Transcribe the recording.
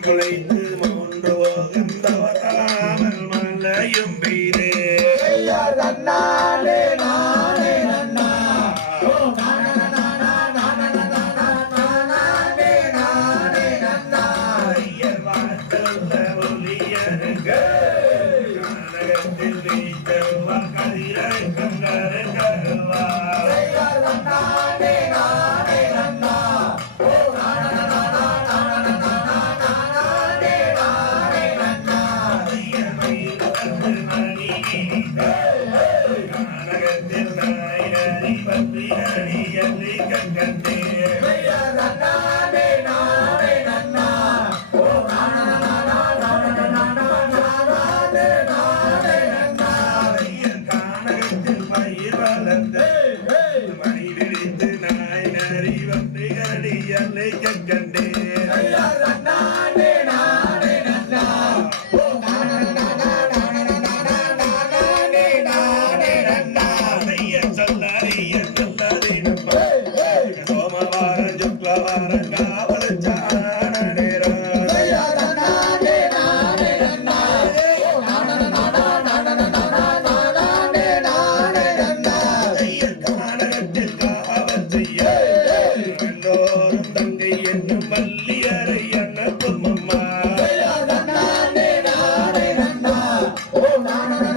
குலைத்து மூன்று மலையும் பெய்ய கண்ணகத்தில் நீத்த கதிரை கண்டரை கருவா கண்ணகத்தில் நாயகி பற்றி அணி அணி கண்டே கக்கந்த மணி விழித்து நாய் நரி வந்து அடியல்லை கக்கண்டே no.